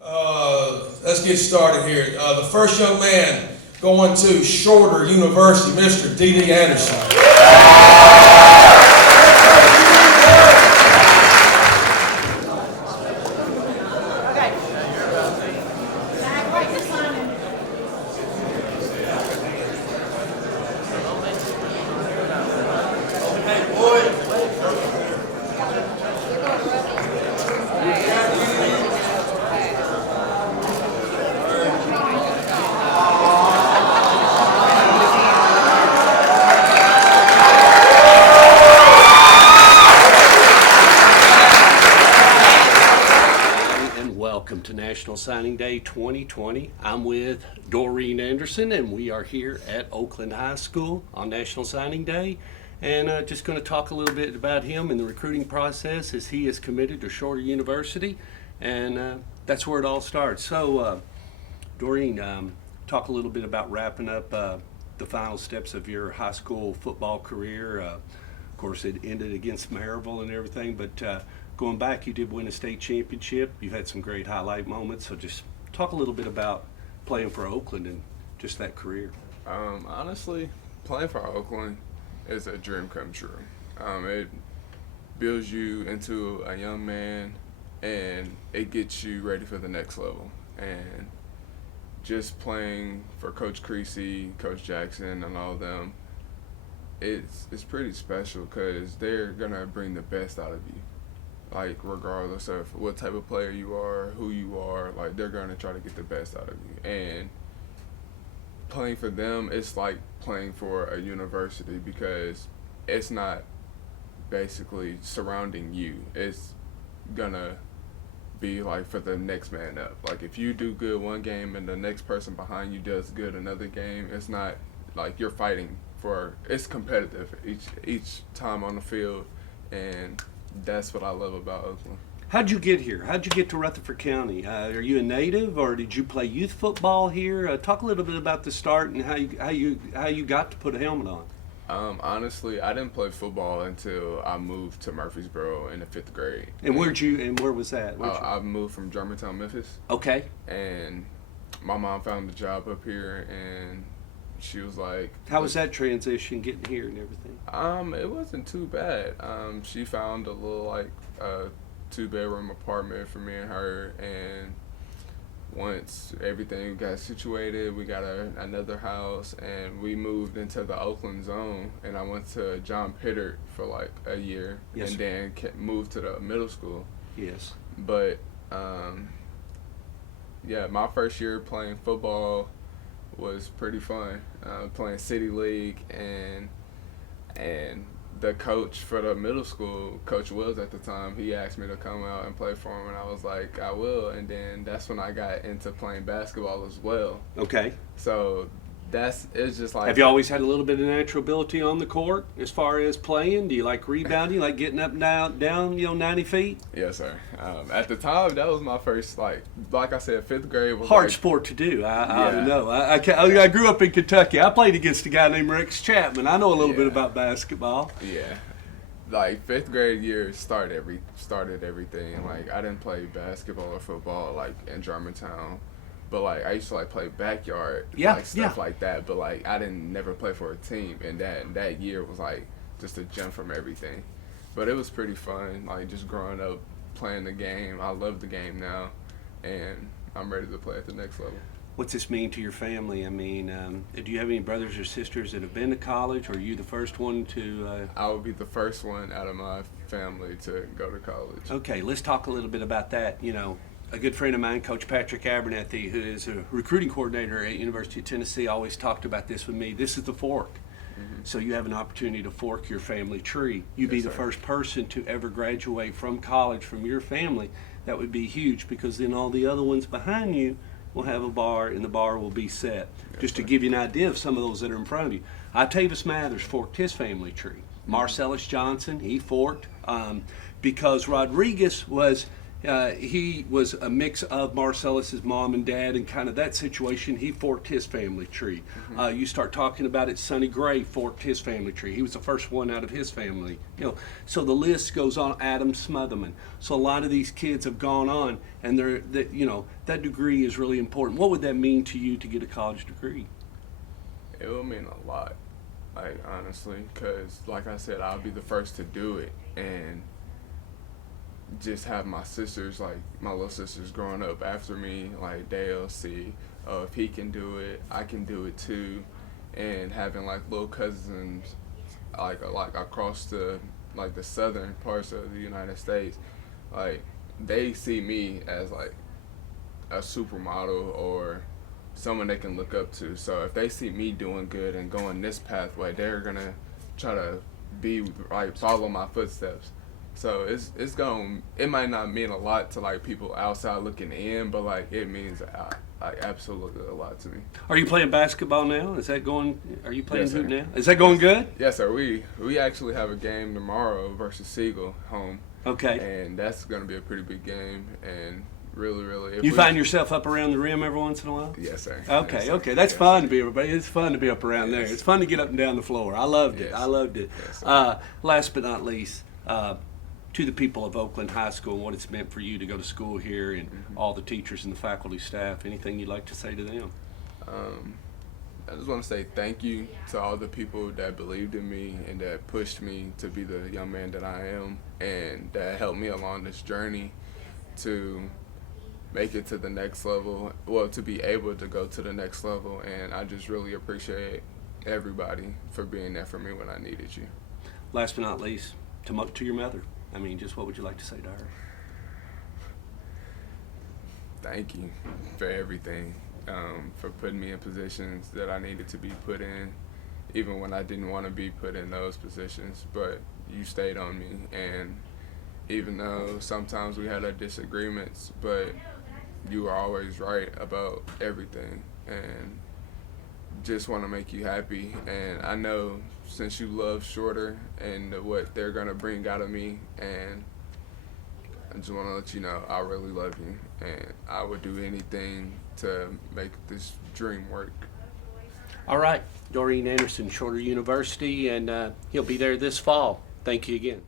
Let's get started here. The first young man going to Shorter University, Mr. D.D. Anderson. Welcome to National Signing Day 2020. I'm with Doreen Anderson, and we are here at Oakland High School on National Signing Day. And just going to talk a little bit about him and the recruiting process as he is committed to Shorter University. And that's where it all starts. So, Doreen, talk a little bit about wrapping up the final steps of your high school football career. Of course, it ended against Maryville and everything, but going back, you did win a state championship. You've had some great highlight moments. So just talk a little bit about playing for Oakland and just that career. Honestly, playing for Oakland is a dream come true. It builds you into a young man, and it gets you ready for the next level. And just playing for Coach Creasy, Coach Jackson, and all of them, it's pretty special because they're going to bring the best out of you. Like, regardless of what type of player you are, who you are, like, they're going to try to get the best out of you. And playing for them, it's like playing for a university because it's not basically surrounding you. It's going to be, like, for the next man up. Like, if you do good one game and the next person behind you does good another game, it's not like you're fighting for – it's competitive each time on the field. And that's what I love about Oakland. How'd you get here? How'd you get to Rutherford County? Are you a native, or did you play youth football here? Talk a little bit about the start and how you got to put a helmet on. Honestly, I didn't play football until I moved to Murfreesboro in the 5th grade. And where was that? I moved from Germantown, Memphis. Okay. And my mom found a job up here, and she was like, how was that transition getting here and everything? It wasn't too bad. She found a little 2-bedroom apartment for me and her, and once everything got situated, we got another house, and we moved into the Oakland zone, and I went to John Pittard for like a year. Yes, and then moved to the middle school. Yes. But yeah, my first year playing football was pretty fun. Playing City League, and the coach for the middle school, Coach Wills at the time, he asked me to come out and play for him, and I was like, I will. And then that's when I got into playing basketball as well. Okay. So it's just like. Have you always had a little bit of natural ability on the court as far as playing? Do you like rebounding, like getting up and down 90 feet? Yes, sir. At the time, that was my first, like I said, 5th grade was hard sport to do. I know. I grew up in Kentucky. I played against a guy named Rex Chapman. I know a little bit about basketball. Yeah. Like 5th grade year started everything. Like, I didn't play basketball or football like in Germantown. But, like, I used to, like, play backyard, stuff like that. But, like, I didn't never play for a team. And that year was, like, just a jump from everything. But it was pretty fun, like, just growing up playing the game. I love the game now. And I'm ready to play at the next level. What's this mean to your family? I mean, do you have any brothers or sisters that have been to college, or are you the first one to? I would be the first one out of my family to go to college. Okay, let's talk a little bit about that. You know, a good friend of mine, Coach Patrick, who is a recruiting coordinator at University of Tennessee, always talked about this with me. This is the fork. Mm-hmm. So you have an opportunity to fork your family tree. You'd be the first person to ever graduate from college from your family. That would be huge, because then all the other ones behind you will have a bar, and the bar will be set. Just to give you an idea of some of those that are in front of you. Octavius Mathers forked his family tree. Marcellus Johnson, he forked because Rodriguez was He was a mix of Marcellus's mom and dad, and kind of that situation. He forked his family tree. You start talking about it. Sonny Gray forked his family tree. He was the first one out of his family. So the list goes on. Adam Smotherman. So a lot of these kids have gone on, and that degree is really important. What would that mean to you to get a college degree? It will mean a lot, like, honestly, because like I said, I'll be the first to do it, and just have my sisters, like my little sisters growing up after me, like they'll see, oh, if he can do it, I can do it too. And having like little cousins like across the southern parts of the United States, like they see me as like a supermodel or someone they can look up to. So if they see me doing good and going this pathway, they're gonna try to be like follow my footsteps. So it might not mean a lot to like people outside looking in, but like it means like absolutely a lot to me. Are you playing basketball now? Are you playing Yes, hoop sir. now? Is that going good? Yes, sir. We actually have a game tomorrow versus Siegel home. Okay. And that's gonna be a pretty big game, and really. You find yourself up around the rim every once in a while? Yes, sir. Okay, Yes, sir. okay. That's Yes, fun sir. to be everybody. It's fun to be up around there. Yes. It's fun to get up and down the floor. I loved it. Yes. I loved it. Yes, sir. Last but not least, to the people of Oakland High School and what it's meant for you to go to school here, and all the teachers and the faculty staff, anything you'd like to say to them? I just want to say thank you to all the people that believed in me and that pushed me to be the young man that I am, and that helped me along this journey to make it to the next level, well, to be able to go to the next level. And I just really appreciate everybody for being there for me when I needed you. Last but not least, to your mother. I mean, just what would you like to say to her? Thank you for everything, for putting me in positions that I needed to be put in, even when I didn't want to be put in those positions. But you stayed on me, and even though sometimes we had our disagreements, but you were always right about everything, and just want to make you happy. And I know since you love Shorter and what they're going to bring out of me, and I just want to let you know I really love you, and I would do anything to make this dream work. All right, Doreen Anderson, Shorter University, and he'll be there this fall. Thank you again.